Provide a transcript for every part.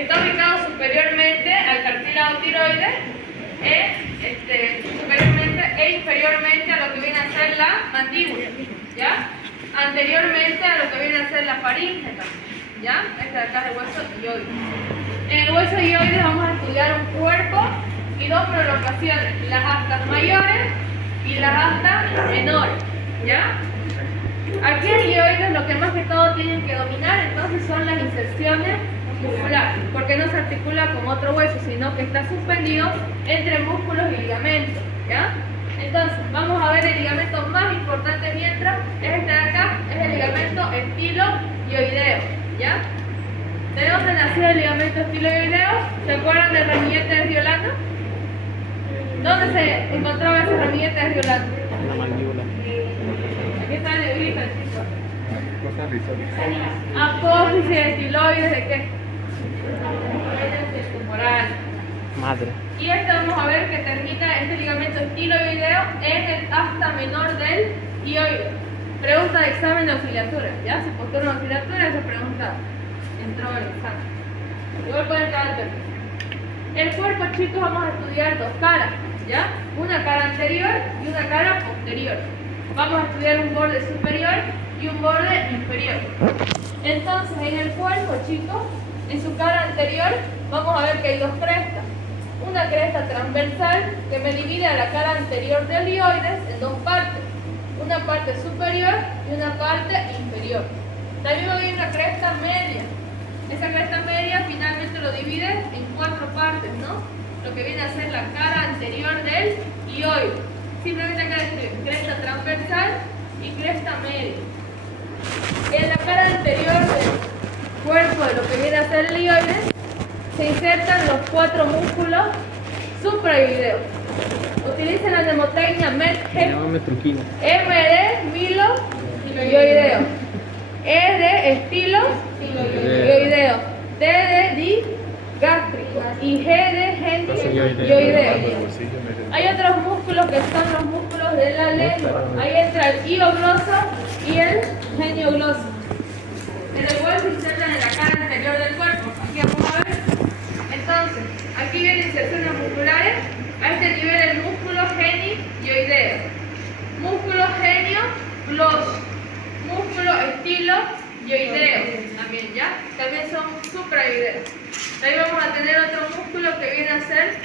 está ubicado superiormente al cartílago tiroides, superiormente e inferiormente a lo que viene a ser la mandíbula, ¿ya? Anteriormente a lo que viene a ser la faringe también, ¿ya? Este de acá es el hueso hioides. En el hueso hioides vamos a estudiar un cuerpo y dos prolongaciones, las astas mayores y las astas menores, ¿ya? Aquí en hioides lo que más que todo tienen que dominar entonces son las inserciones musculares, porque no se articula con otro hueso, sino que está suspendido entre músculos y ligamentos, ¿ya? Entonces, vamos a ver el ligamento más importante mientras, es este de acá, es el ligamento estiloioideo, ¿ya? Tenemos el nacido el ligamento estiloioideo, ¿se acuerdan del ramillete de Riolano? ¿Dónde se encontraba ese ramillete de Riolano? En la mandíbula. Aquí está el negrito, chicos. Apófisis estiloides de qué? Temporal. Madre. Y este vamos a ver que termina este ligamento estiloideo en el asta menor del hioide. Pregunta de examen de auxiliatura, ¿ya? Si postula una auxiliatura, esa pregunta entró en el examen. Igual puede entrar al perfil. El cuerpo, chicos, vamos a estudiar dos caras, ¿ya? Una cara anterior y una cara posterior. Vamos a estudiar un borde superior y un borde inferior. Entonces, en el cuerpo, chicos, en su cara anterior, vamos a ver que hay dos crestas. Una cresta transversal que me divide a la cara anterior del hioides en dos partes. Una parte superior y una parte inferior. También hay una cresta media. Esa cresta media finalmente lo divide en cuatro partes, ¿no? Lo que viene a ser la cara anterior del hioide. Simplemente acá escriben cresta transversal y cresta media. En la cara anterior del cuerpo de lo que viene a ser el hioides se insertan los cuatro músculos supraioideos. Utilicen la mnemotecnia METGE. M de milo ioideo, E de estilo ioideo, D de digástrico y G de genioideo. Hay otros músculos que son los músculos de la lengua. Ahí entra el iogloso y el geniogloso. En el cual se insertan en la cara anterior del cuerpo. Aquí vamos a ver. Entonces, aquí vienen inserciones musculares. A este nivel el músculo genioideo, músculo geniogloso, músculo estiloioideo también, ¿ya? También son supraioideos. Ahí vamos a tener otro músculo que viene a ser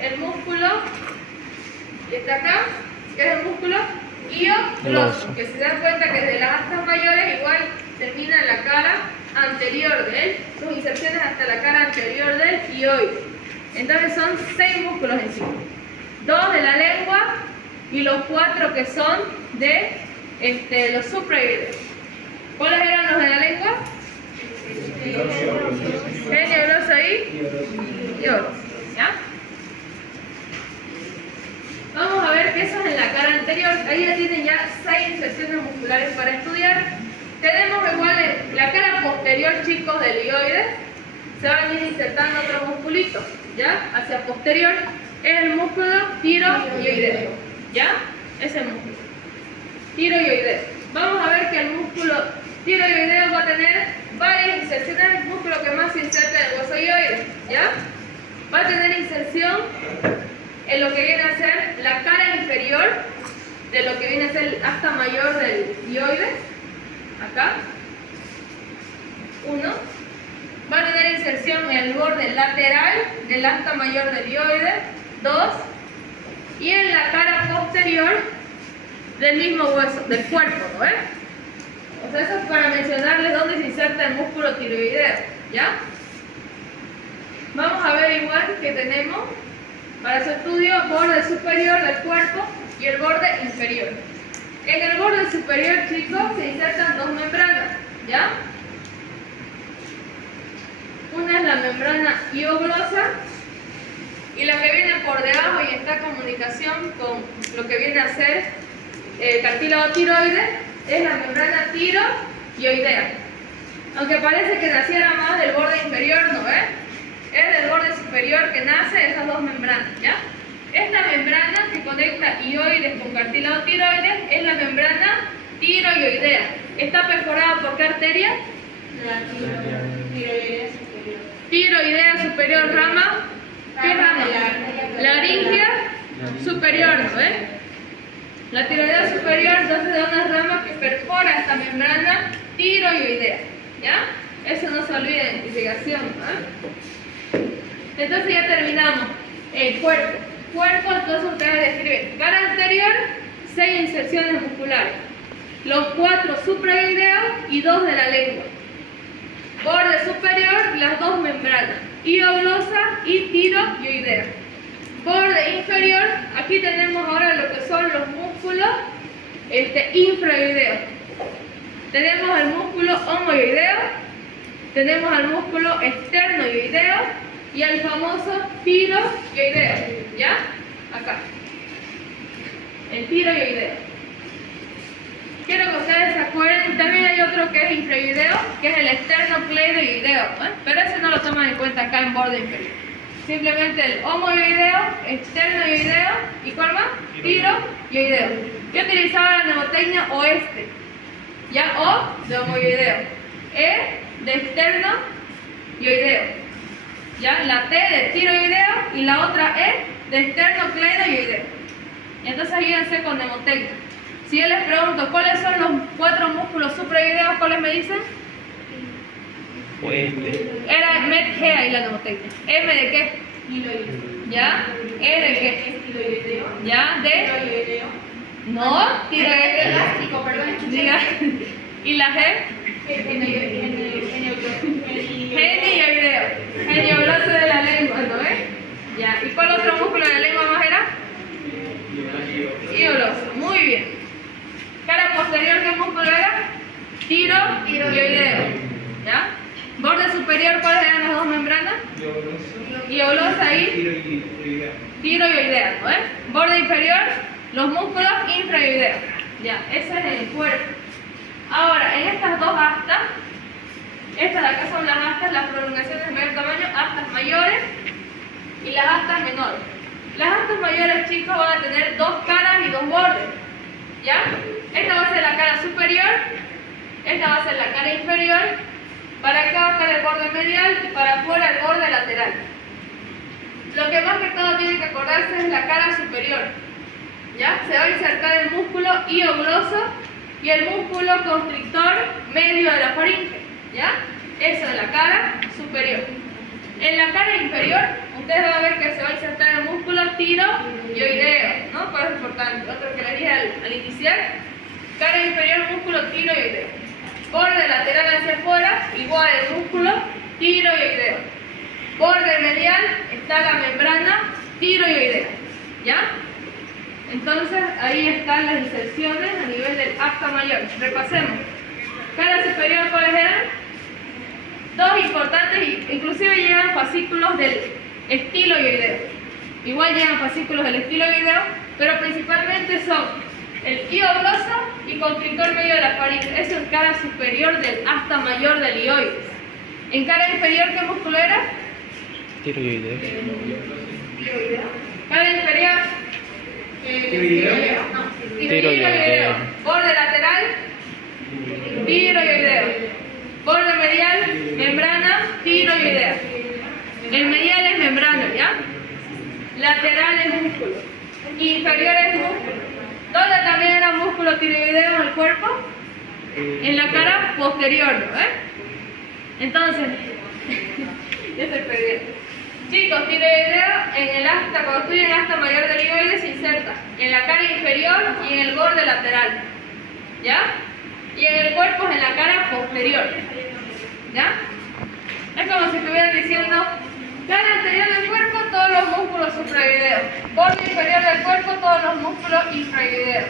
el músculo, y está acá, que es el músculo iogloso, que se dan cuenta que desde las astas mayores igual termina en la cara anterior de él, sus inserciones hasta la cara anterior del hioide. Entonces son 6 músculos en sí, 2 de la lengua y los 4 que son de los supraioideos. ¿Cuáles eran los de la lengua? Geniogloso y iogloso, ¿ya? Vamos a ver que eso es en la cara anterior. Ahí ya tienen ya 6 inserciones musculares para estudiar. Tenemos igual en la cara posterior, chicos, del hioides. Se van a ir insertando otros musculitos, ¿ya? Hacia posterior es el músculo tiroioideo, ¿ya? Ese músculo tiroioideo. Vamos a ver que el músculo tiroioideo va a tener varias inserciones. El músculo que más se inserta en el hueso hioide, ¿ya? Va a tener inserción en lo que viene a ser la cara inferior de lo que viene a ser el asta mayor del hioide, acá, 1. Va a tener inserción en el borde lateral del asta mayor del hioide, 2. Y en la cara posterior del mismo hueso, del cuerpo, ¿no ves? O sea, eso es para mencionarles dónde se inserta el músculo tiroideo, ¿ya? Vamos a ver igual que tenemos para su estudio borde superior del cuerpo y el borde inferior. En el borde superior, chicos, se insertan 2 membranas, ¿ya? Una es la membrana ioglosa y la que viene por debajo y está en comunicación con lo que viene a ser el cartílago tiroides es la membrana tiroioidea. Aunque parece que naciera más del borde inferior, ¿no ves? Es del borde superior que nace esas 2 membranas, ¿ya? Esta membrana que conecta hioides con cartílago tiroides es la membrana tiroioidea. ¿Está perforada por qué arteria? La tiroidea superior. Tiroidea superior, rama. ¿Qué rama? Laringea superior, ¿no? La tiroidea superior entonces da una rama que perfora esta membrana tiroidea, ¿ya? Eso no se olvide de identificación, ¿no? Entonces ya terminamos. El cuerpo. Cuerpo, entonces ustedes describen cara anterior, 6 inserciones musculares, los 4 suprayoideos y 2 de la lengua. Borde superior, las 2 membranas, ioglosa y tiroidea. Borde inferior, aquí tenemos ahora lo que son los músculos infrayoideos. Tenemos el músculo homoyoideo, tenemos el músculo esternoyoideo y el famoso tiroideo, ¿ya? Acá. El tiroideo. Quiero que ustedes se acuerden, también hay otro que es infrayoideo, que es el esternocleidoideo, ¿eh? Pero ese no lo toman en cuenta acá en borde inferior. Simplemente el homoyoideo, esternoyoideo y ¿cuál más? Tiroideo. Yo utilizaba la mnemotecnia oeste, ya O de homoyoideo, E de esternoyoideo. ¿Ya? La T de tiroideo y la otra E de esternocleidoideo. Entonces ayúdense con mnemotecnia. Si yo les pregunto cuáles son los 4 músculos suprayoideos, ¿cuáles me dicen? Oeste. Era Met G ahí la mnemotecnia. ¿M de qué? ¿Ya? ¿E de qué? ¿Ya? ¿De? No, tiroideo. Elástico, perdón. Diga. ¿Y la G? Genioideo. Geniogloso de la lengua, ¿no ves? Ya. ¿Y cuál otro músculo de la lengua más era? Iogloso. Muy bien. Cara posterior, ¿qué músculo era? Tiroideo. ¿Ya? Borde superior, ¿cuáles eran las 2 membranas? Ioglosa y tiroidea, ¿no ves? Borde inferior, los músculos infrayoideos. Ya, ese es el cuerpo. Ahora, en estas 2 astas, estas de acá son las astas, las prolongaciones de mayor tamaño, astas mayores y las astas menores. Las astas mayores, chicos, van a tener 2 caras y 2 bordes, ¿ya? Esta va a ser la cara superior, esta va a ser la cara inferior, para acá va a estar el borde medial y para afuera el borde lateral. Lo que más que todo tiene que acordarse es la cara superior, ¿ya? Se va a insertar el músculo iogloso y el músculo constrictor medio de la faringe, ¿ya? Eso es la cara superior. En la cara inferior, ustedes van a ver que se va a insertar el músculo tiroideo, ¿no? Pues es importante. Otro que les dije al iniciar, cara inferior, músculo tiroideo. Borde lateral hacia afuera, igual el músculo tiroideo. Borde medial, está la membrana tiroidea, ¿ya? Entonces, ahí están las inserciones a nivel del asta mayor. Repasemos. Cara superior, ¿cuáles eran? 2 importantes, inclusive llegan fascículos del estiloideo. Igual llegan fascículos del estiloideo, pero principalmente son el iogloso y constrictor medio de la faringe. Eso es cara superior del asta mayor del hioides. En cara inferior, ¿qué músculo era? Tiroideo. Cara inferior. Tiroideo. Borde lateral. Tiroideo. Borde medial, membrana, tiroidea. El medial es membrana, ¿ya? Lateral es músculo. Inferior es músculo. ¿Dónde también era músculo tiroideo en el cuerpo? En la cara posterior, ¿no? Entonces, ya estoy perdiendo. Chicos, tiroideo en el asta, cuando estoy en el asta mayor del hioides, se inserta en la cara inferior y en el borde lateral, ¿ya? Y en el cuerpo es en la cara posterior, ¿ya? Es como si estuvieran diciendo, cara anterior del cuerpo, todos los músculos suprayoideos. Borde inferior del cuerpo, todos los músculos infrayoideos.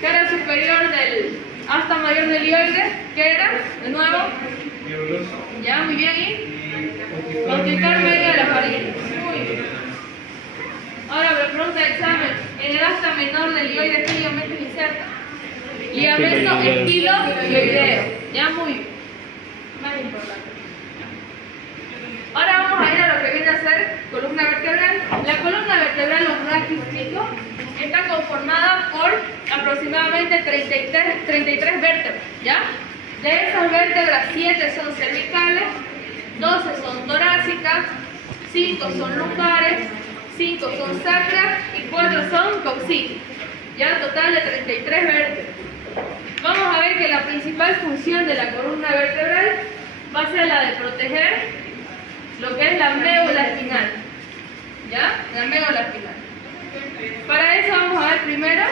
Cara superior del asta mayor del hioides, ¿qué era? De nuevo. Ya, muy bien. Y constrictor medio de la faringe. Muy bien. Ahora, la pregunta de examen. En el asta menor del hioides, ¿qué ligamento se inserta? Ligamento estiloideo. Ya, muy bien. Más importante. Ahora vamos a ir a lo que viene a ser columna vertebral. La columna vertebral, los braquios, chicos, está conformada por aproximadamente 33 vértebras, ¿ya? De esas vértebras, 7 son cervicales, 12 son torácicas, 5 son lumbares, 5 son sacras y 4 son coxígeas. Ya total de 33 vértebras. Vamos a ver que la principal función de la columna vertebral va a ser la de proteger lo que es la médula espinal. ¿Ya? La médula espinal. Para eso vamos a ver primero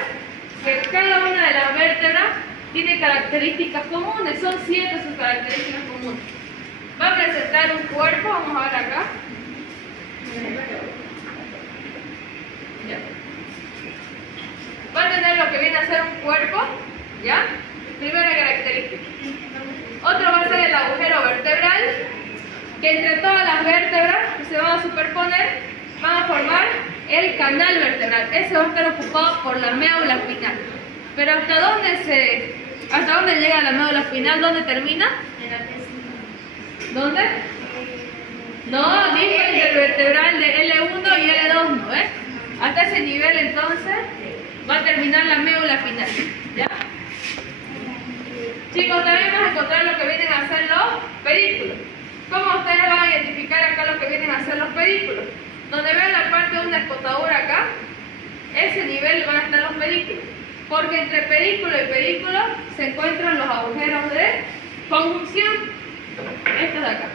que cada una de las vértebras tiene características comunes, son 7 sus características comunes. Va a presentar un cuerpo, vamos a ver acá. Ya. Va a tener lo que viene a ser un cuerpo, ¿ya? Primera característica. Otro va a ser el agujero vertebral, que entre todas las vértebras que se van a superponer, van a formar el canal vertebral. Ese va a estar ocupado por la médula espinal. Pero ¿hasta dónde llega la médula espinal? ¿Dónde termina? ¿Dónde? No, dije el vertebral de L1 y L2, ¿no? Hasta ese nivel entonces va a terminar la médula espinal. ¿Ya? Chicos, también vamos a encontrar lo que vienen a ser los pedículos. ¿Cómo ustedes van a identificar acá lo que vienen a ser los pedículos? Donde vean la parte de una escotadura acá, ese nivel van a estar los pedículos. Porque entre pedículo y pedículo se encuentran los agujeros de conjunción. Estos de acá.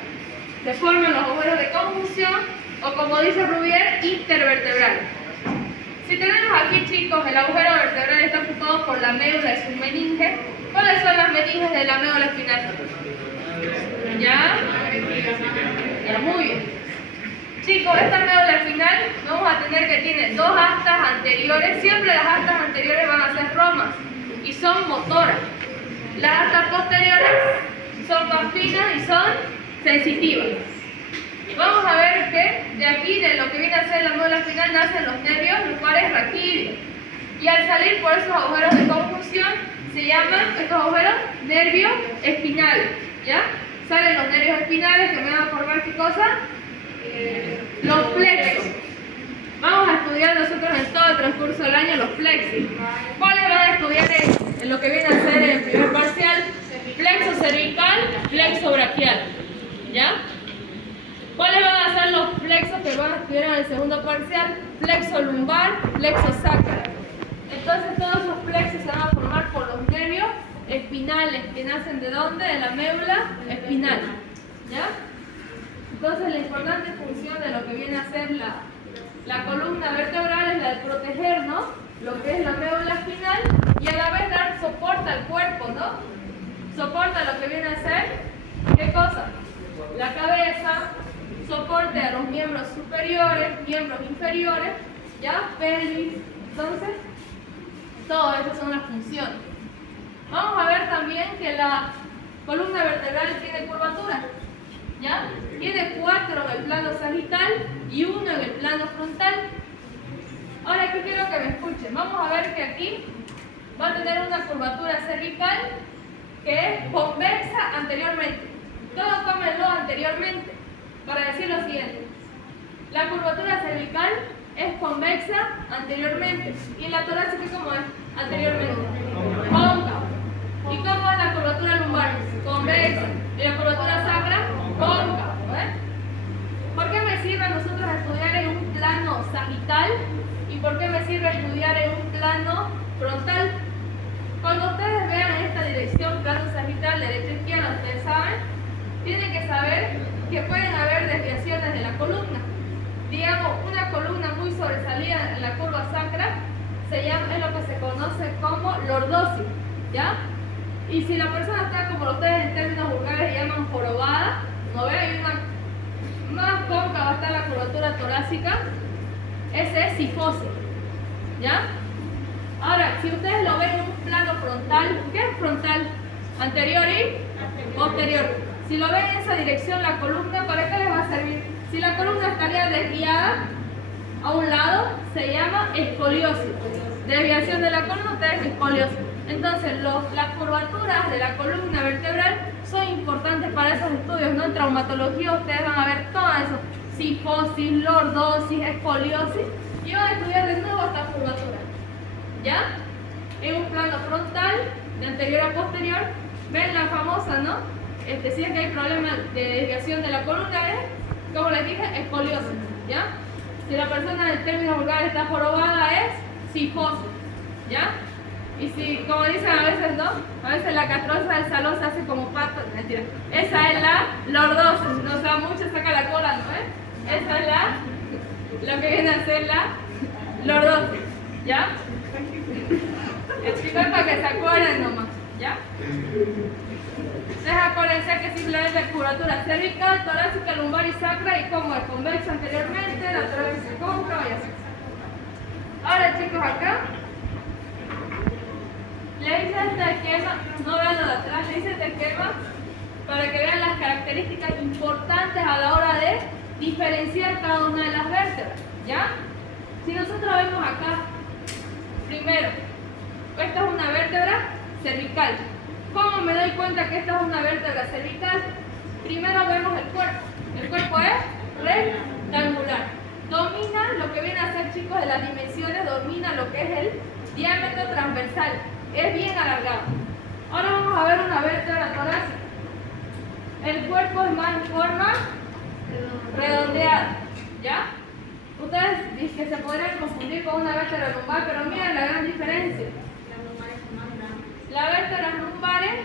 Se forman los agujeros de conjunción o, como dice Rubier, intervertebrales. Si tenemos aquí, chicos, el agujero vertebral está ocupado por la médula de su meninge. ¿Cuáles son las meninges de la médula espinal? ¿Ya? Ya, muy bien. Chicos, esta médula espinal vamos a tener que tiene dos astas anteriores. Siempre las astas anteriores van a ser romas y son motoras. Las astas posteriores son más finas y son sensitivas. Vamos a ver que de aquí, de lo que viene a ser la médula espinal, nacen los nervios lumbares raquídeos. Y al salir por esos agujeros de conjunción, se llaman estos agujeros nervios espinales. ¿Ya? Salen los nervios espinales que me van a formar ¿qué cosa? Los plexos. Vamos a estudiar nosotros en todo el transcurso del año los plexos. ¿Cuáles van a estudiar en lo que viene a ser el primer parcial? Plexo cervical, plexo braquial. ¿Ya? ¿Cuáles van a ser los plexos que van a estudiar en el segundo parcial? Plexo lumbar, plexo sacral. Entonces todos esos plexos se van a formar por los nervios espinales, que nacen ¿de dónde? De la médula espinal. ¿Ya? Entonces la importante función de lo que viene a ser la columna vertebral es la de proteger, ¿no? Lo que es la médula espinal y a la vez dar soporte al cuerpo, ¿no? Soporta lo que viene a ser, ¿qué cosa? La cabeza, soporte a los miembros superiores, miembros inferiores, ¿ya? Pelvis. Entonces, todas esas son las funciones. Vamos a ver también que la columna vertebral tiene curvatura, ¿ya? Tiene 4 en el plano sagital y 1 en el plano frontal. Ahora aquí quiero que me escuchen. Vamos a ver que aquí va a tener una curvatura cervical que es convexa anteriormente. Todos tómenlo anteriormente para decir lo siguiente. La curvatura cervical es convexa anteriormente. ¿Y la torácica cómo es? Anteriormente. Cóncava. ¿Y cómo es la curvatura lumbar? Convexa. ¿Y la curvatura sacra? Cóncava. ¿Por qué me sirve a nosotros estudiar en un plano sagital? ¿Y por qué me sirve estudiar en un plano frontal? Cuando ustedes vean esta dirección, plano sagital, derecha-izquierda, ustedes saben, tienen que saber que pueden haber desviaciones de la columna. Digamos, una columna muy sobresalida en la curva sacra es lo que se conoce como lordosis, ¿ya? Y si la persona está, como ustedes en términos vulgares llaman jorobada, ¿no ve? Hay una más cóncava está la curvatura torácica, ese es sifosis, ¿ya? Ahora, si ustedes lo ven en un plano frontal, ¿qué es frontal? Anterior y posterior. Si lo ven en esa dirección, la columna, ¿para qué les va a servir? Si la columna estaría desviada a un lado, se llama escoliosis. Desviación de la columna, ustedes escoliosis. Entonces, las curvaturas de la columna vertebral son importantes para esos estudios, ¿no? En traumatología ustedes van a ver todo eso. Sifosis, lordosis, escoliosis. Y van a estudiar de nuevo esta curvatura. ¿Ya? En un plano frontal, de anterior a posterior, ven la famosa, ¿no? si es que hay problemas de desviación de la columna, es, como les dije, escoliosis, ¿ya? Si la persona en términos vulgares está jorobada, es cifosis, ¿ya? Y si, como dicen a veces, ¿no? A veces la castrosa del salón se hace como pato, mentira. Esa es la lordosis, no se mucho, saca la cola, ¿no? Esa es lo que viene a ser la lordosis, ¿ya? El chico es para que se acuerden nomás, ¿ya? Entonces acuérdense que simplemente es curvatura cervical, torácica, lumbar y sacra, y como es convexa anteriormente, la torácica cóncava y así. Ahora chicos, acá le hice este esquema, no vean lo de atrás, le hice este esquema para que vean las características importantes a la hora de diferenciar cada una de las vértebras, ¿ya? Si nosotros vemos acá, primero, esta es una vértebra cervical. ¿Cómo me doy cuenta que esta es una vértebra cervical? Primero vemos el cuerpo. El cuerpo es rectangular. Domina lo que viene a ser, chicos, de las dimensiones, domina lo que es el diámetro transversal. Es bien alargado. Ahora vamos a ver una vértebra torácica. El cuerpo es más en forma redondeada, ¿ya? Ustedes dicen que se podrían confundir con una vértebra lumbar, pero miren la gran diferencia. La vértebra lumbares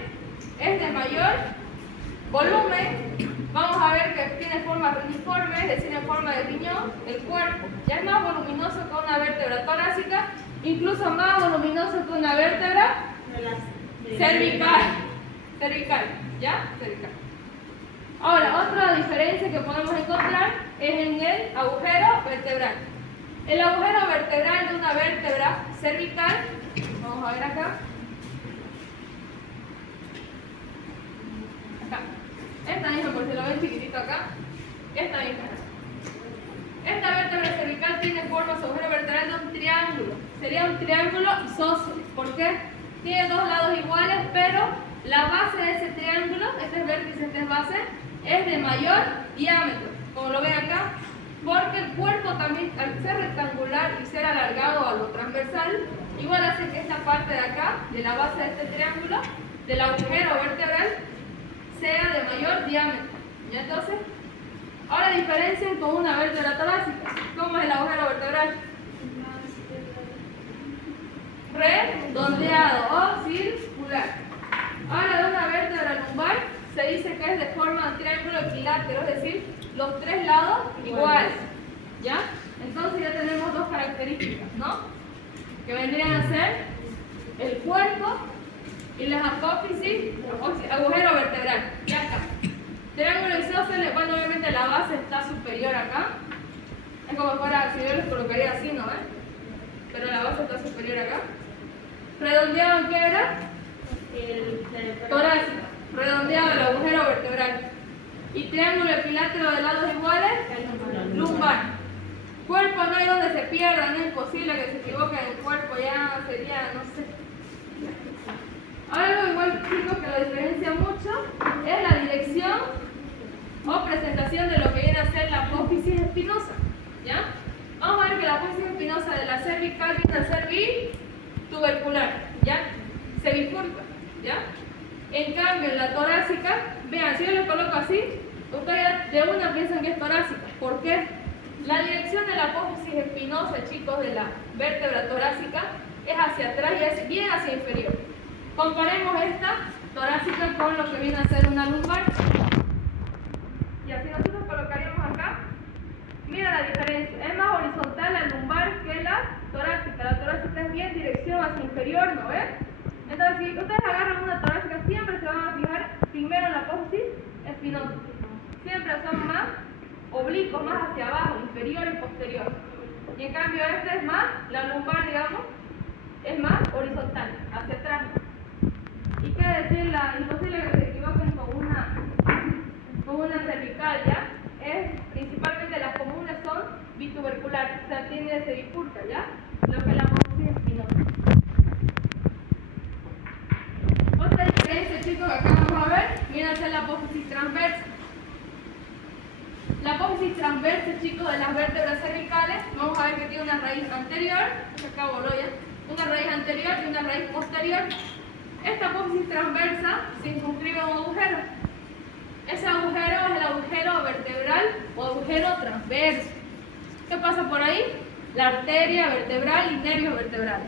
es de mayor volumen. Vamos a ver que tiene forma reniforme, es decir, en forma de riñón. El cuerpo ya es más voluminoso que una vértebra torácica, incluso más voluminoso que una vértebra cervical. Cervical, ¿ya? Cervical. Ahora, otra diferencia que podemos encontrar es en el agujero vertebral. El agujero vertebral de una vértebra cervical, vamos a ver acá. Esta misma, por si lo ven chiquitito acá, esta misma. Esta vértebra cervical tiene forma su agujero vertebral de un triángulo. Sería un triángulo isósceles. ¿Por qué? Tiene dos lados iguales, pero la base de ese triángulo, este es vértice, este es base, es de mayor diámetro, como lo ven acá, porque el cuerpo también, al ser rectangular y ser alargado a lo transversal, igual hace que esta parte de acá, de la base de este triángulo, del agujero vertebral, sea de mayor diámetro. ¿Y entonces? Ahora diferencien con una vértebra torácica. ¿Cómo es el agujero vertebral? Redondeado o circular. Ahora de una vértebra lumbar se dice que es de forma de triángulo equilátero, es decir, los tres lados iguales. ¿Ya? Entonces ya tenemos dos características, ¿no? Que vendrían a ser el cuerpo y las apófisis, agujero vertebral. Y acá. Triángulo isósceles, bueno, obviamente la base está superior acá. Es como fuera, si yo les colocaría así, ¿no? Pero la base está superior acá. Redondeado, ¿en qué era? El torácico. Redondeado el agujero vertebral. Y triángulo equilátero de lados iguales, lumbar. Cuerpo no hay donde se pierda, no es imposible que se equivoque en el cuerpo, ya sería, no sé. Algo igual, chicos, que lo diferencia mucho es la dirección o presentación de lo que viene a ser la apófisis espinosa, ¿ya? Vamos a ver que la apófisis espinosa de la cervical viene a ser bitubercular, ¿ya? Se bifurca, ¿ya? En cambio, en la torácica, vean, si yo le coloco así, ustedes de una piensan que es torácica. ¿Por qué? La dirección de la apófisis espinosa, chicos, de la vértebra torácica es hacia atrás y es bien hacia inferior. Comparemos esta torácica con lo que viene a ser una lumbar. Y así nosotros colocaríamos acá. Mira la diferencia. Es más horizontal la lumbar que la torácica. La torácica es bien dirección hacia inferior, ¿no ves? Entonces, si ustedes agarran una torácica, siempre se van a fijar primero en la apófisis espinosa. Siempre son más oblicuos, más hacia abajo, inferior y posterior. Y en cambio este es más, la lumbar, digamos, es más horizontal, hacia atrás. ¿Y qué decir? Imposible que se equivoquen con una cervical, ¿ya? Principalmente las comunes son bituberculares, o sea, se bifurca, ¿ya? Lo que es la apófisis espinosa. Otra diferencia, chicos, que acá vamos a ver, viene a ser la apófisis transversa. La apófisis transversa, chicos, de las vértebras cervicales, vamos a ver que tiene una raíz anterior, acá voló ya, una raíz anterior y una raíz posterior. Esta apófisis transversa se circunscribe a un agujero. agujero vertebral o agujero transverso. ¿Qué pasa por ahí? La arteria vertebral y nervios vertebrales.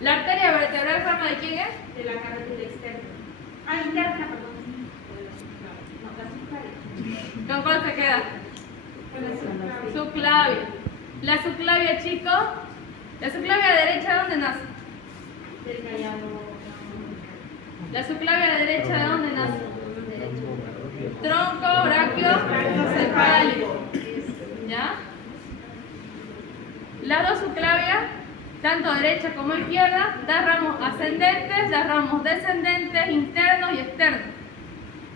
¿La arteria vertebral forma de quién es? De la carótida externa. Ah, interna, perdón. No, la subclavia. ¿Con cuál se queda? Con la subclavia. Subclavia. La subclavia, chicos. La subclavia derecha, ¿dónde nace? Del callado. La subclavia derecha, ¿de dónde nace? Tronco brachiocefálico. ¿Ya? Las dos subclavias, tanto derecha como izquierda, dan ramos ascendentes, dan ramos descendentes, internos y externos.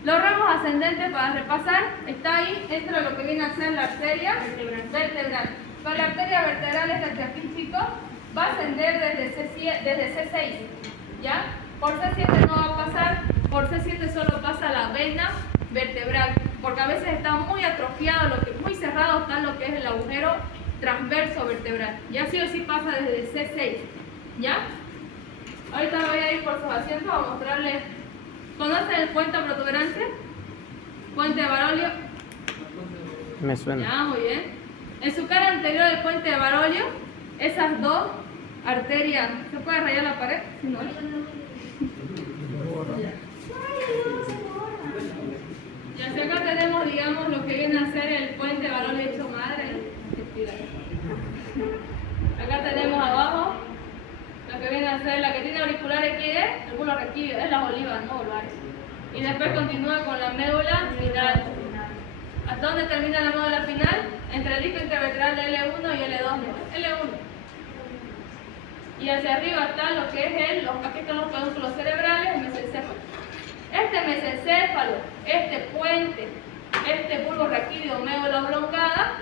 Los ramos ascendentes, para repasar, está ahí, esto es lo que viene a ser la arteria vertebral. Pero la arteria vertebral es la que aquí, chicos, va a ascender desde C6, ¿ya? Por C7 no va a pasar, por C7 solo pasa la vena vertebral, porque a veces está muy atrofiado, muy cerrado está lo que es el agujero transverso vertebral. Y así o sí pasa desde C6, ¿ya? Ahorita voy a ir por sus asientos a mostrarles. ¿Conocen el puente de protuberancia? Puente de Barolio. Me suena. Ya, muy bien. En su cara anterior del puente de Barolio, esas dos arterias, ¿se puede rayar la pared? Si no, y hacia acá tenemos, digamos, lo que viene a ser el puente de Barolio hecho madre. Acá tenemos abajo lo que viene a ser la que tiene auriculares, ¿quién es? El bulbo raquídeo, es las olivas, no olvares. Y después continúa con la médula final. ¿Hasta dónde termina la médula final? Entre el disco intervertebral de L1 y L2. L1. Y hacia arriba está lo que es aquí están los pedúnculos cerebrales, el mesencéfalo. Este mesencéfalo, este puente, este bulbo raquídeo, médula oblongada,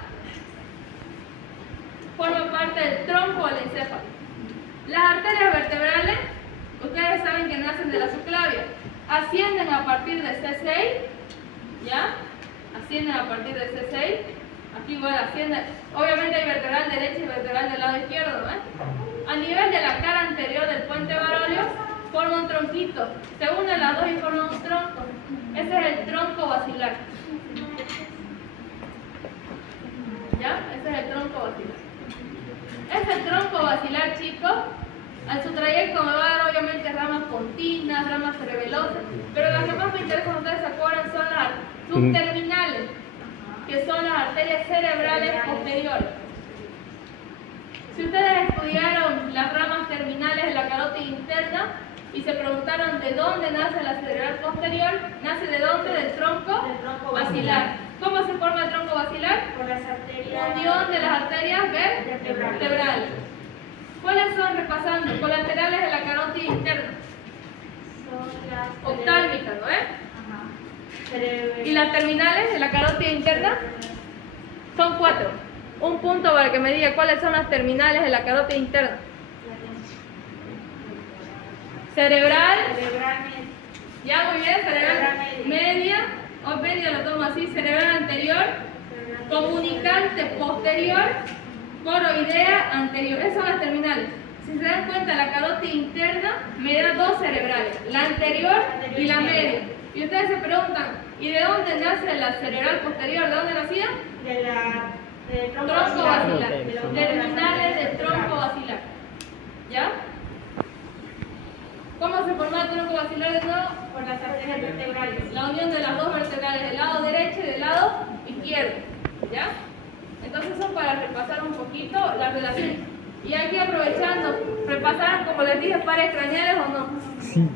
forma parte del tronco del encéfalo. Las arterias vertebrales, ustedes saben que nacen de la subclavia, ascienden a partir de C6, ¿ya? Ascienden a partir de C6, aquí bueno, ascienden, obviamente hay vertebral derecho y vertebral del lado izquierdo, ¿eh? A nivel de la cara anterior del puente Barolio, forma un tronquito, se unen las dos y forman un tronco, ese es el tronco basilar, ¿ya? Ese es el tronco basilar. Este tronco basilar, chicos, en su trayecto me va a dar obviamente ramas pontinas, ramas cerebelosas, pero las que más me interesan, ustedes se acuerdan, son las subterminales, que son las arterias cerebrales posteriores. Si ustedes estudiaron las ramas terminales de la carótida interna y se preguntaron de dónde nace la cerebral posterior, ¿nace de dónde? Del tronco basilar. ¿Cómo se forma el tronco basilar? Por las arterias. Unión de las arterias vertebrales. ¿Cuáles son, repasando? Colaterales de la carótida interna. Son las Oftálmicas, ¿no es? Ajá. Y las terminales de la carótida interna son 4. Un punto para que me diga cuáles son las terminales de la carótida interna. Cerebral. Cerebral. Ya, muy bien. Cerebral media. O media lo tomo así. Cerebral anterior. Comunicante posterior. Coroidea anterior. Esas son las terminales. Si se dan cuenta, la carótida interna me da dos cerebrales, la anterior y la media. Y ustedes se preguntan, ¿y de dónde nace la cerebral posterior? ¿De dónde nacía? Del Tronco basilar. De los Terminales del tronco basilar. ¿Ya? ¿Cómo se formó el tronco basilar de nuevo? Por las arterias vertebrales. La unión de las dos vertebrales, del lado derecho y del lado izquierdo. ¿Ya? Entonces eso para repasar un poquito las relaciones. Y aquí aprovechando, repasaron, como les dije, pares craneales o no. Sí,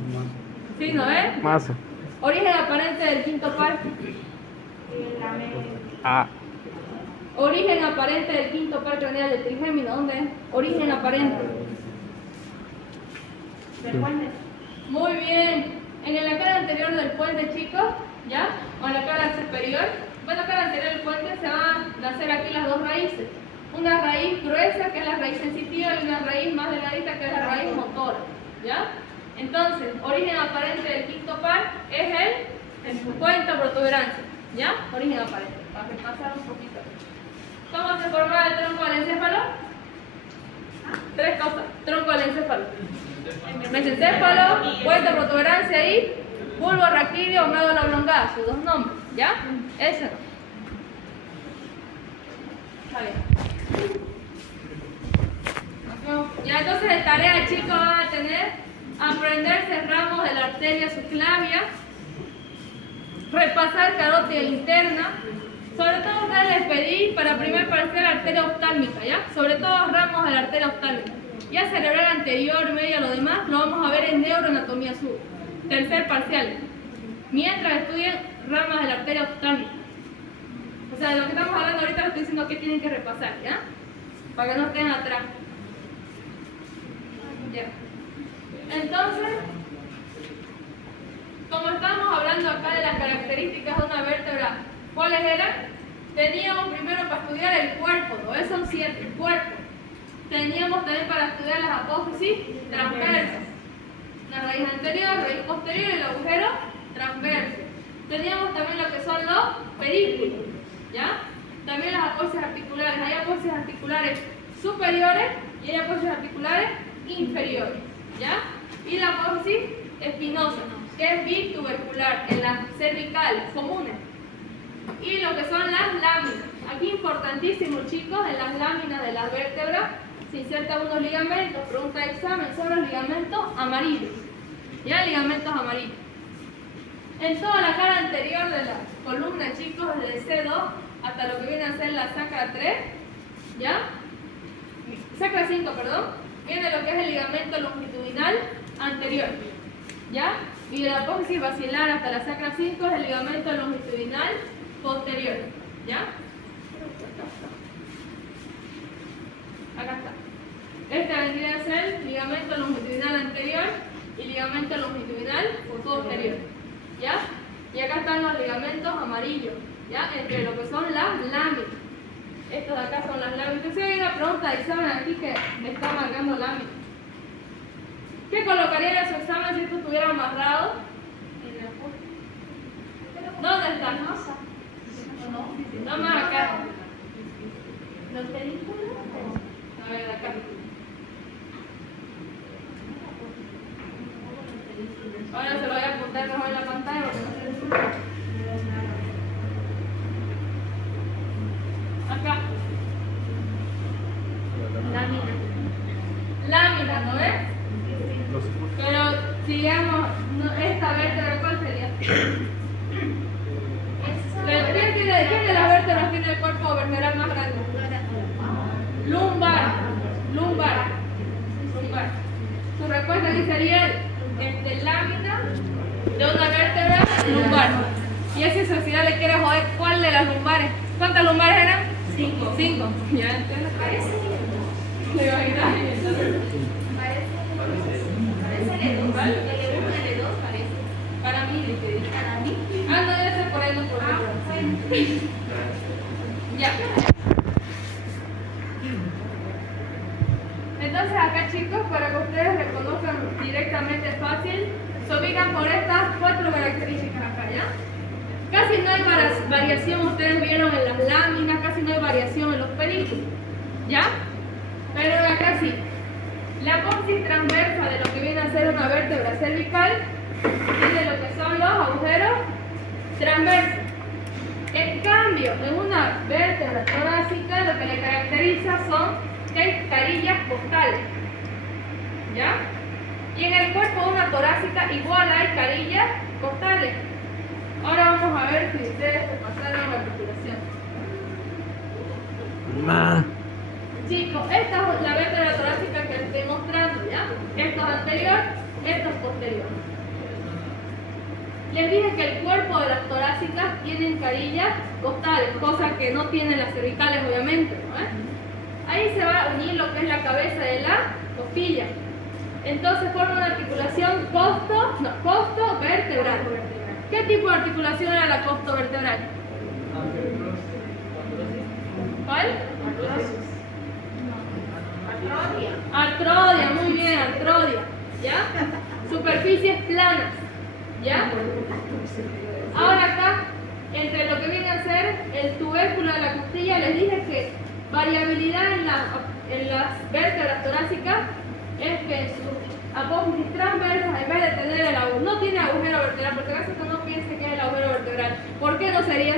¿Sí, no es? más. Origen aparente del quinto par. La Ah, Origen aparente del quinto par craneal del trigémino. ¿Dónde es? Origen aparente. del puente. Muy bien. En la cara anterior del puente, chicos, ¿ya? O en la cara superior. Bueno, cara anterior del puente se van a nacer aquí las dos raíces. Una raíz gruesa, que es la raíz sensitiva, y una raíz más delgadita, que es la raíz motora. ¿Ya? Entonces, origen aparente del quinto par es el puente o protuberancia. ¿Ya? Origen aparente. Para repasar un poquito. ¿Cómo se formaba el tronco del encéfalo? Tres cosas. Tronco del encéfalo. Mesencéfalo, puente o protuberancia y bulbo raquídeo o médula oblongada. Sus dos nombres. ¿Ya? Eso. Está bien. Ya entonces de tarea, chicos, van a tener aprenderse ramos de la arteria subclavia, repasar carótida interna. Sobre todo ustedes les pedí para primer parcial arteria oftálmica, ¿ya? Sobre todo ramos de la arteria oftálmica. Ya cerebral anterior, media, lo demás, lo vamos a ver en neuroanatomía sur. Tercer parcial. Mientras estudien ramas de la arteria oftálmica. O sea, de lo que estamos hablando ahorita les estoy diciendo que tienen que repasar, ¿ya? Para que no estén atrás. Ya. Entonces, como estamos hablando acá de las características de una vértebra, ¿cuáles eran? Teníamos primero para estudiar el cuerpo, ¿no? Son 7, el cuerpo. Teníamos también para estudiar las apófisis transversas. La raíz anterior, raíz posterior y el agujero transverso. Teníamos también lo que son los pedículos, ¿ya? También las apófisis articulares. Hay apófisis articulares superiores y hay apófisis articulares inferiores, ¿ya? Y la apófisis espinosa, que es bitubercular en las cervicales comunes. Y lo que son las láminas. Aquí importantísimo, chicos, en las láminas de las vértebras se insertan unos ligamentos. Pregunta de examen, son los ligamentos amarillos. ¿Ya? Ligamentos amarillos. En toda la cara anterior de la columna, chicos, desde el C2 hasta lo que viene a ser la sacra 3, ¿ya? Sacra 5, perdón, viene lo que es el ligamento longitudinal anterior, ¿ya? Y de la apófisis basilar hasta la sacra 5 es el ligamento longitudinal posterior, ¿ya? Acá está. Este vendría a ser ligamento longitudinal anterior y ligamento longitudinal posterior, ¿ya? Y acá están los ligamentos amarillos, ¿ya? Entre lo que son las láminas. Estos de acá son las láminas. Entonces hay una pregunta de examen aquí que me está marcando láminas. ¿Qué colocaría en su examen si esto estuviera amarrado? ¿Dónde está? No más acá. Los pedículos. A ver, acá. Ahora se lo voy a apuntar mejor en la pantalla porque no se les... Acá. Lámina. Lámina, ¿no ves? Pero sigamos, esta vértebra, ¿cuál sería? ¿Quién de las vértebras tiene el cuerpo vertebral más grande? Lumbar. Su respuesta aquí sería lámina de una vértebra lumbar. Y esa sociedad le quiere joder cuál de las lumbares. ¿Cuántas lumbares eran? 5. Ya, entonces parece. ¿Le imaginas? Parece L2. ¿Vale? L1, L2 parece. Para mí, dije. Para mí. Ah, no, debe ser por ahí, no por ahí. Bueno. Ya. Entonces acá, chicos, para que ustedes reconozcan directamente fácil, se ubican por estas 4 características acá, ¿ya? Casi no hay variación, ustedes vieron en las láminas, casi no hay variación en los pedículos, ¿ya? Pero acá sí. La apófisis transversa de lo que viene a ser una vértebra cervical y de lo que son los agujeros transversos. En cambio, en una vértebra torácica lo que le caracteriza son carillas costales, ¿ya? Y en el cuerpo de una torácica igual hay carillas costales. Ahora vamos a ver si ustedes se pasaron la articulación. Chicos, esta es la vértebra torácica que les estoy mostrando, ¿ya? Esto es anterior, esto es posterior. Les dije que el cuerpo de las torácicas tienen carillas costales, cosa que no tienen las cervicales, obviamente, ¿no? Ahí se va a unir lo que es la cabeza de la costilla. Entonces forma una articulación costo-vertebral. ¿Qué tipo de articulación era la costo-vertebral? ¿Cuál? Artrodia, muy bien, artrodia. ¿Ya? Superficies planas. ¿Ya? Ahora acá, entre lo que viene a ser el tubérculo de la costilla, les dije que variabilidad en las vértebras torácicas es que sus apófisis transversas, en vez de tener el agujero, no tiene agujero vertebral, porque a veces no piense que es el agujero vertebral. ¿Por qué no sería?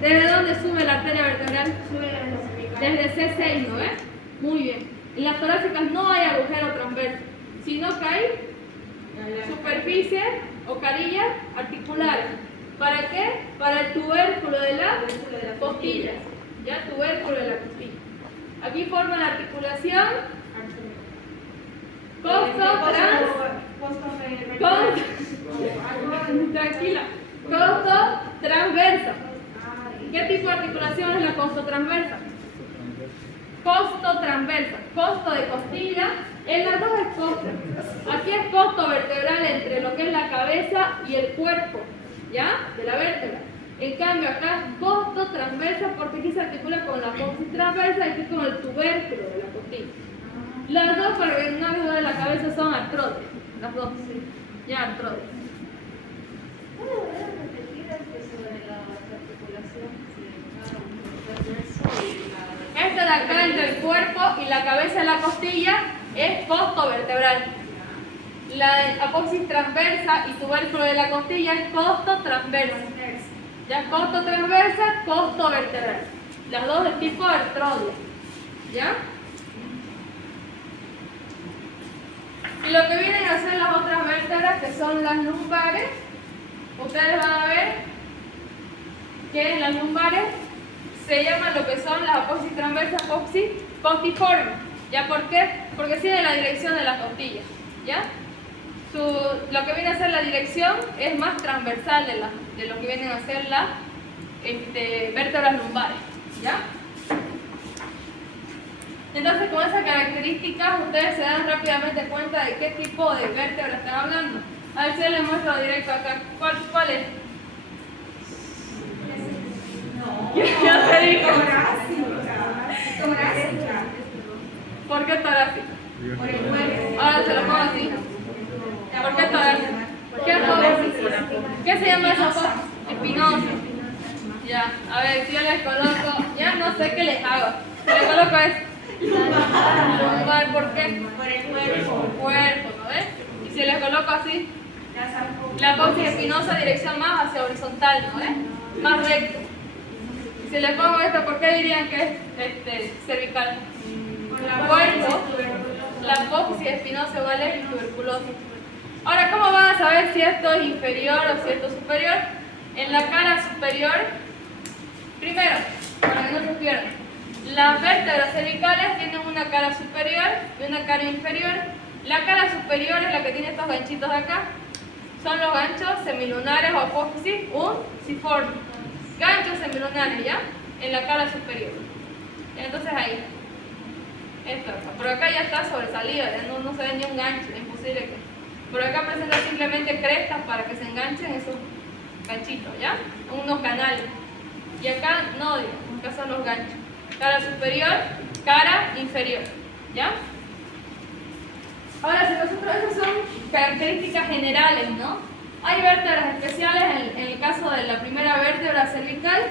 ¿Desde dónde sube la arteria vertebral? Sube desde la cervical. Desde C6, ¿no ves? Muy bien. En las torácicas no hay agujero transverso, sino que hay superficie o carillas articulares. ¿Para qué? Para el tubérculo de la costilla. ¿Ya? Tubérculo de la costilla. Aquí forma la articulación tranquila. Costo transversa. ¿Qué tipo de articulación es la costo transversa? Costo transversa, costo de costilla. En las dos es costo. Aquí es costo vertebral entre lo que es la cabeza y el cuerpo, ¿ya? De la vértebra. En cambio acá es costo transversa porque aquí se articula con la apófisis transversa y aquí con el tubérculo de la costilla. Las dos, para que no me duele la cabeza, son artrodes. Las dos, sí. Ya, artrodes. ¿Puedo volver a repetir sobre las articulaciones y Esta de acá entre el cuerpo y la cabeza de la costilla es costo vertebral. La apófisis transversa y tubérculo de la costilla es costo transversa. Ya costo transversa, costo vertebral. Las dos de tipo artroide. ¿Ya? Y lo que vienen a ser las otras vértebras, que son las lumbares, ustedes van a ver que las lumbares se llaman lo que son las apófisis transversas, apófisis costiformes. ¿Ya por qué? Porque siguen la dirección de las costillas. ¿Ya? Lo que viene a ser la dirección es más transversal de lo que vienen a ser las vértebras lumbares. ¿Ya? Entonces, con esas características, ustedes se dan rápidamente cuenta de qué tipo de vértebra están hablando. A ver si les muestro directo acá. ¿Cuál es? no. Ya se dijo. Torácica. ¿Por qué torácica? Por el cuerpo. Ahora se lo pongo así. ¿Por qué torácica? ¿Qué apófisis? ¿Qué se llama esa apófisis? Espinosa. Ya, a ver, si yo les coloco, ya no sé qué les hago. Si les coloco es lumbar, ¿por qué? Por el cuerpo. Cuerpo, ¿no ves? Y si les coloco así, la apófisis espinosa dirección más hacia horizontal, ¿no ves? Más recto. Y si les pongo esto, ¿por qué dirían que es cervical? Por la Cuerpo, la apófisis espinosa igual es tuberculosis. Ahora, ¿cómo van a saber si esto es inferior o si esto es superior? En la cara superior, primero, para que no se pierdan, las vértebras cervicales tienen una cara superior y una cara inferior. La cara superior es la que tiene estos ganchitos de acá. Son los ganchos semilunares o apófisis unciformes. Ganchos semilunares, ¿ya? En la cara superior. Entonces ahí. Esto acá. Por acá ya está sobresalido, ya no se ve ni un gancho, es imposible que. Por acá presenta simplemente crestas para que se enganchen esos ganchitos, ¿ya? Unos canales. Y acá no, digamos, acá son los ganchos. Cara superior, cara inferior, ¿ya? Ahora, si nosotros, esas son características generales, ¿no? Hay vértebras especiales en el caso de la primera vértebra cervical,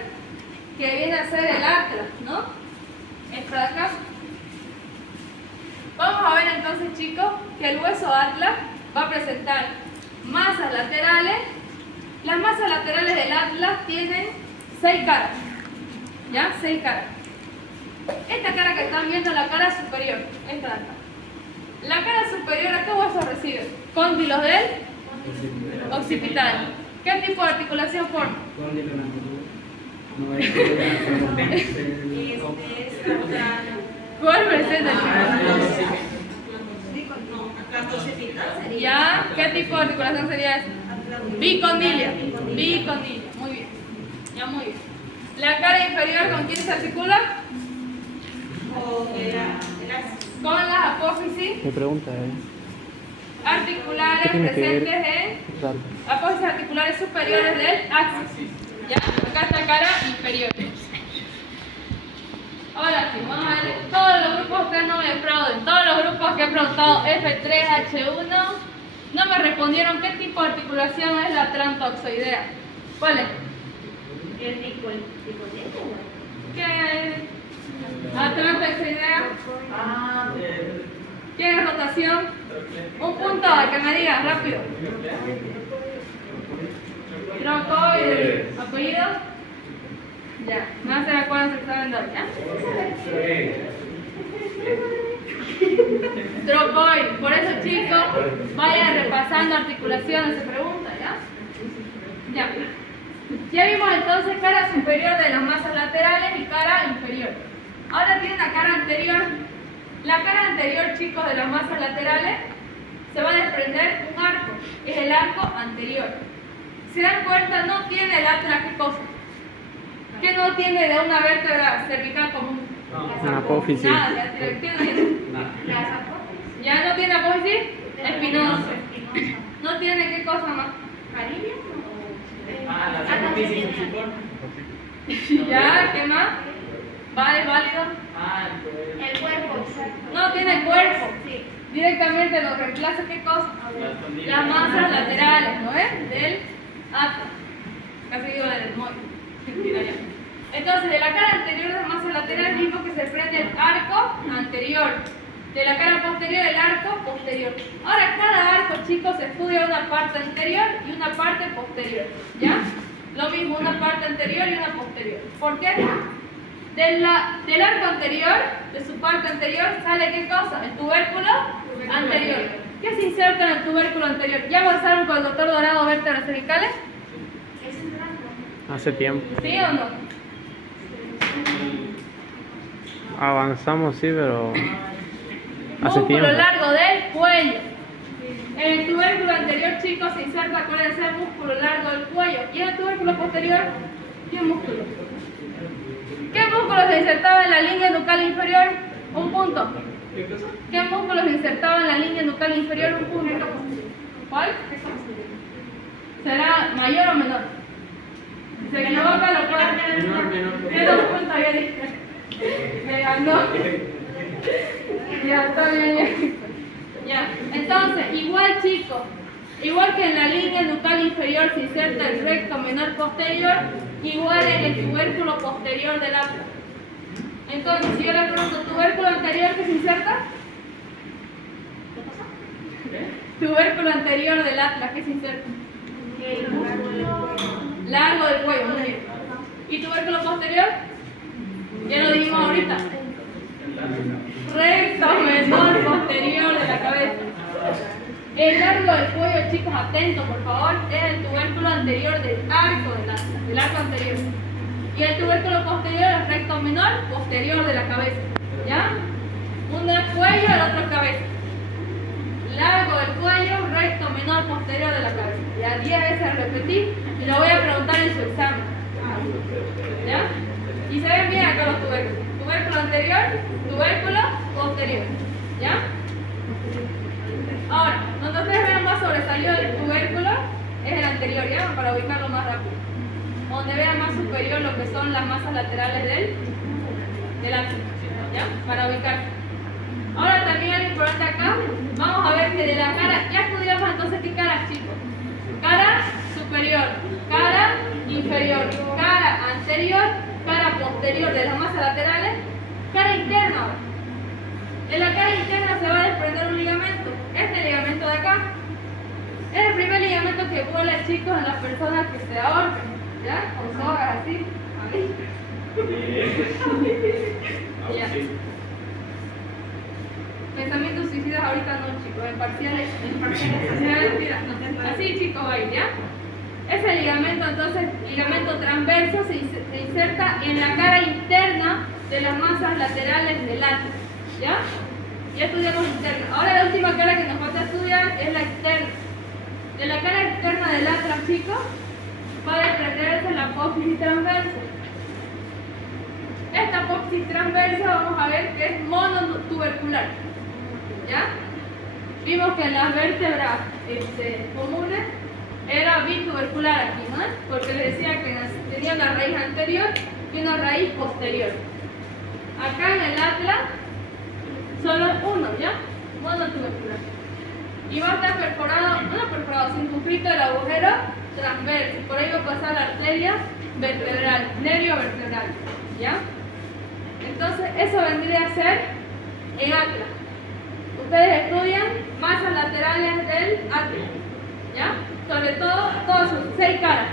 que viene a ser el atlas, ¿no? Esta de acá. Vamos a ver entonces, chicos, que el hueso atlas va a presentar masas laterales. Las masas laterales del atlas tienen 6 caras, ¿ya? 6 caras. Esta cara que están viendo es la cara superior, esta de acá. La cara superior, ¿a qué hueso recibe? Cóndilos del occipital. ¿Qué tipo de articulación forma? ¿Cuál presenta? ¿Ya? ¿Qué tipo de articulación sería esa? Bicondilia. Bicondilia, muy bien. Ya, muy bien. ¿La cara inferior con quién se articula? Con las apófisis Mi pregunta es, articulares ¿qué tiene que ver? presentes en Claro. apófisis articulares superiores del axis. ¿Ya? Acá está cara inferior. Ahora sí, vamos a ver todos los grupos que no me defrauden. Todos los grupos que he preguntado F3H1 no me respondieron qué tipo de articulación es la trantoxoidea. ¿Cuál es? El dicoideo. ¿Qué es? La trantoxoidea. ¿Qué es rotación? Un punto que me digas rápido. Trocoide. ¿Apellido? Ya, no se acuerdan si saben de hoy, ¿ya? Trocoide. Por eso, chicos, vayan repasando articulaciones, se pregunta, ¿ya? Ya. Ya vimos entonces cara superior de las masas laterales y cara inferior. Ahora tienen la cara anterior. La cara anterior, chicos, de las masas laterales se va a desprender un arco. Es el arco anterior. ¿Se dan cuenta? No tiene el atlas, ¿qué cosa? ¿Qué no tiene de una vértebra cervical común? Una apófisis. Nada, ¿qué no tiene? Las apófisis. ¿Ya no tiene apófisis? Espinosa. Espinosa. ¿No tiene qué cosa más? ¿Cariño o...? Las no, apófisis sí, fusiformes. ¿Ya? ¿Qué más? ¿Va? ¿Es válido? El cuerpo, exacto. No tiene cuerpo. Sí. Directamente lo reemplaza ¿qué cosa? Las masas laterales, ¿no es? Del atlas. Casi digo del etmoide. Mentira ya. Entonces, de la cara anterior de las masas laterales vimos que se prende el arco anterior. De la cara posterior, el arco posterior. Ahora, cada arco, chicos, se estudia una parte anterior y una parte posterior. ¿Ya? Lo mismo, una parte anterior y una posterior. ¿Por qué? Del arco anterior, de su parte anterior, sale ¿qué cosa? El tubérculo anterior. ¿Qué se inserta en el tubérculo anterior? ¿Ya avanzaron con el doctor Dorado vértebras cervicales? Es un rango. Hace tiempo. ¿Sí o no? Avanzamos, sí, pero hace Músculo tiempo. largo del cuello. En el tubérculo anterior, chicos, se inserta cuál es el músculo largo del cuello. Y en el tubérculo posterior, ¿qué músculo? ¿Qué músculo se insertaba en la línea nucal inferior? Un punto. ¿Qué músculo se insertaba en la línea nucal inferior? Un punto. ¿Cuál? ¿Será mayor o menor? Si se equivoca, lo puede. Tiene un punto, ya dije. Me ganó. Ya, está bien. Ya. Entonces, igual, chicos, igual que en la línea nucal inferior se inserta el recto menor posterior, igual en el tubérculo posterior del atlas. Entonces, si yo le pregunto tubérculo anterior, ¿qué se inserta? Tubérculo anterior del atlas, ¿qué se inserta? El músculo Largo del cuello, muy bien. ¿Y tubérculo posterior? Ya lo dijimos ahorita. Recto menor posterior de la cabeza. El largo del cuello, chicos, atentos por favor, es el tubérculo anterior del arco del atlas, del arco anterior. Y el tubérculo posterior es el recto menor posterior de la cabeza. ¿Ya? Uno es cuello, el otro es cabeza. Largo del cuello, recto menor posterior de la cabeza. Ya 10 veces repetí y lo voy a preguntar en su examen. ¿Ya? Y se ven bien acá los tubérculos. Tubérculo anterior, tubérculo posterior. ¿Ya? Ahora, donde ustedes vean más sobresalido del tubérculo es el anterior, ¿ya? Para ubicarlo más rápido. Donde vean más superior lo que son las masas laterales del axis, ¿ya? Para ubicar. Ahora también algo importante acá, vamos a ver que de la cara, ya estudiamos entonces qué caras, chicos. Cara superior, cara inferior, cara anterior, cara posterior de las masas laterales, cara interna. En la cara interna se va a desprender un ligamento. Este ligamento de acá es el primer ligamento que vuela, chicos, en las personas que se ahorcan, ¿ya? Con sogas así. Ya. Pensamientos suicidas ahorita no, chicos, en parciales. Mentira, no. Así, chicos, va a ir, ¿ya? Ese ligamento, entonces, ligamento transverso, se inserta en la cara interna de las masas laterales del atlas, ¿ya? Ya estudiamos interna. Ahora la última cara que nos falta estudiar es la externa. De la cara externa del atlas, chicos, va a desprenderse la apófisis transversa. Esta apófisis transversa vamos a ver que es monotubercular. ¿Ya? Vimos que en las vértebras comunes era bitubercular aquí, ¿no? Porque les decía que tenía una raíz anterior y una raíz posterior. Acá en el atlas solo uno, ¿ya? Monotubercular. Y va a estar perforado, no perforado, circunscrito el agujero transverso. Por ahí va a pasar la arteria vertebral, nervio vertebral, ¿ya? Entonces, eso vendría a ser el atlas. Ustedes estudian masas laterales del atlas, ¿ya? Sobre todo, todas sus 6 caras.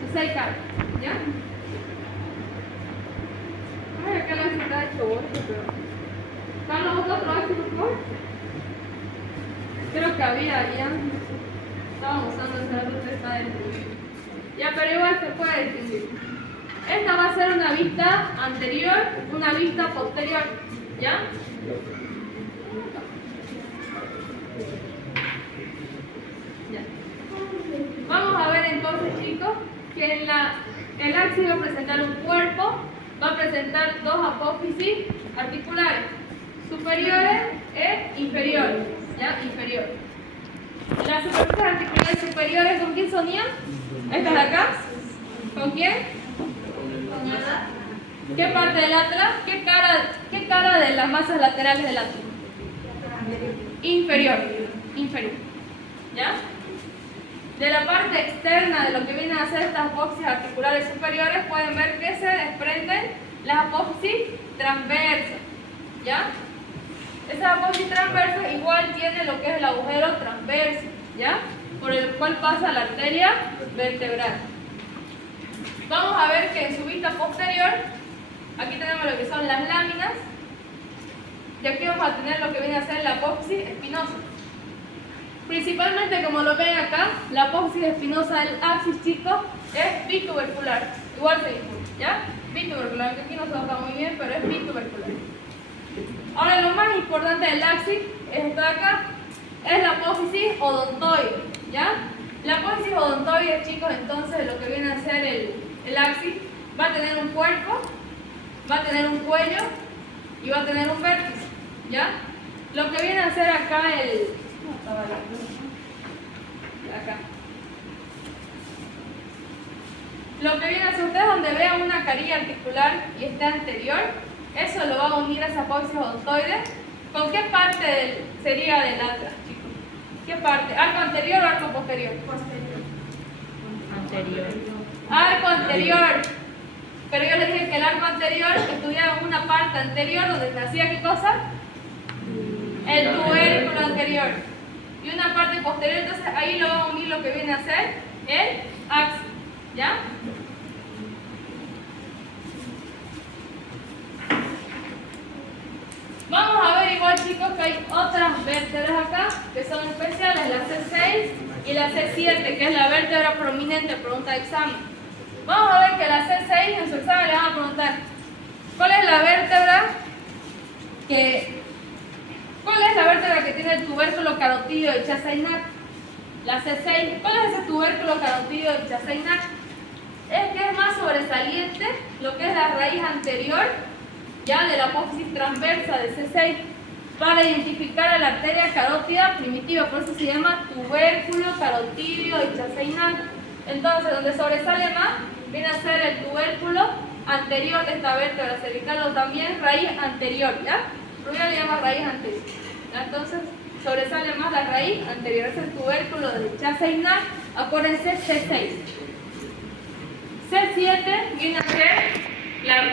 Sus 6 caras, ¿ya? Ay, acá la está hecho bolsa, pero... ¿Están los otros axis, por favor? Creo que había. Estábamos usando esa ruta, está dentro. Ya, pero igual se puede distinguir. Esta va a ser una vista anterior, una vista posterior. ¿Ya? Ya. Vamos a ver entonces, chicos, que el axis va a presentar un cuerpo, va a presentar dos apófisis articulares, superiores e inferiores. ¿Ya? Inferior. Las superficies articulares superiores, ¿con quién sonían? ¿Estas de acá? ¿Con quién? ¿Qué parte del atlas? ¿Qué cara de las masas laterales del atlas? Inferior. Inferior. ¿Ya? De la parte externa de lo que vienen a ser estas apófisis articulares superiores, pueden ver que se desprenden las apófisis transversas. ¿Ya? Esas apófisis transversas igual tienen lo que es el agujero transverso, ¿ya? Por el cual pasa la arteria vertebral. Vamos a ver que en su vista posterior, aquí tenemos lo que son las láminas, y aquí vamos a tener lo que viene a ser la apófisis espinosa. Principalmente, como lo ven acá, la apófisis espinosa del axis, chicos, es bitubercular. Igual se dice, ¿ya? Bitubercular, aunque aquí no se nota muy bien, pero es bitubercular. Ahora, lo más importante del axis es esto de acá, es la apófisis odontoide, ¿ya? La apófisis odontoide, chicos, entonces lo que viene a ser el axis, va a tener un cuerpo, va a tener un cuello y va a tener un vértice, ¿ya? Lo que viene a ser acá acá. Lo que viene a ser ustedes donde vean una carilla articular y está anterior, eso lo va a unir a esa apófisis odontoide. ¿Con qué parte sería del atlas, chicos? ¿Qué parte? ¿Arco anterior o arco posterior? Anterior. Arco anterior. Pero yo les dije que el arco anterior estudiaba una parte anterior donde nacía ¿qué cosa? El tubérculo anterior. Y una parte posterior, entonces ahí lo va a unir lo que viene a ser el axis. ¿Ya? Vamos a ver igual, chicos, que hay otras vértebras acá que son especiales, la C6 y la C7, que es la vértebra prominente, pregunta de examen. Vamos a ver que la C6 en su examen le van a preguntar ¿cuál es la vértebra que tiene el tubérculo carotídeo y chasseinac? La C6, ¿cuál es ese tubérculo carotídeo y chasseinac? Es que es más sobresaliente lo que es la raíz anterior, ya, de la apófisis transversa de C6, para identificar a la arteria carótida primitiva, por eso se llama tubérculo carotídeo y chasseinac. Entonces, donde sobresale más, viene a ser el tubérculo anterior de esta vértebra cervical, o también raíz anterior, ¿ya? Rubio le llama raíz anterior, ¿ya? Entonces, sobresale más la raíz anterior, es el tubérculo de chasseinac, acuérdense, C6. C7 viene a ser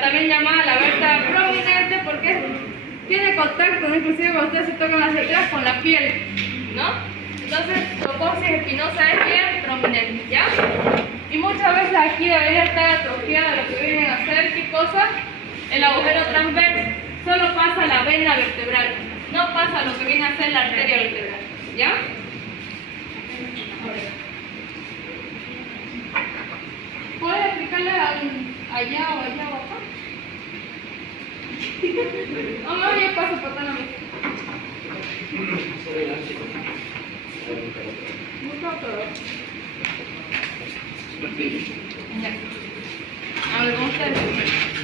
también llamada la vértebra prominente porque tiene contacto, ¿no? Inclusive cuando ustedes se tocan las vértebras con la piel, ¿no? Entonces, su apófisis espinosa es bien prominente, ¿ya? Y muchas veces aquí debería estar atrofiada lo que vienen a hacer, ¿qué cosa? El agujero transverso. Solo pasa la vena vertebral, no pasa lo que viene a ser la arteria vertebral, ¿ya? ¿Puedes explicarle allá o acá? No, yo paso por toda la mesa. Mucho todo. Ya. A ver, vamos a ver.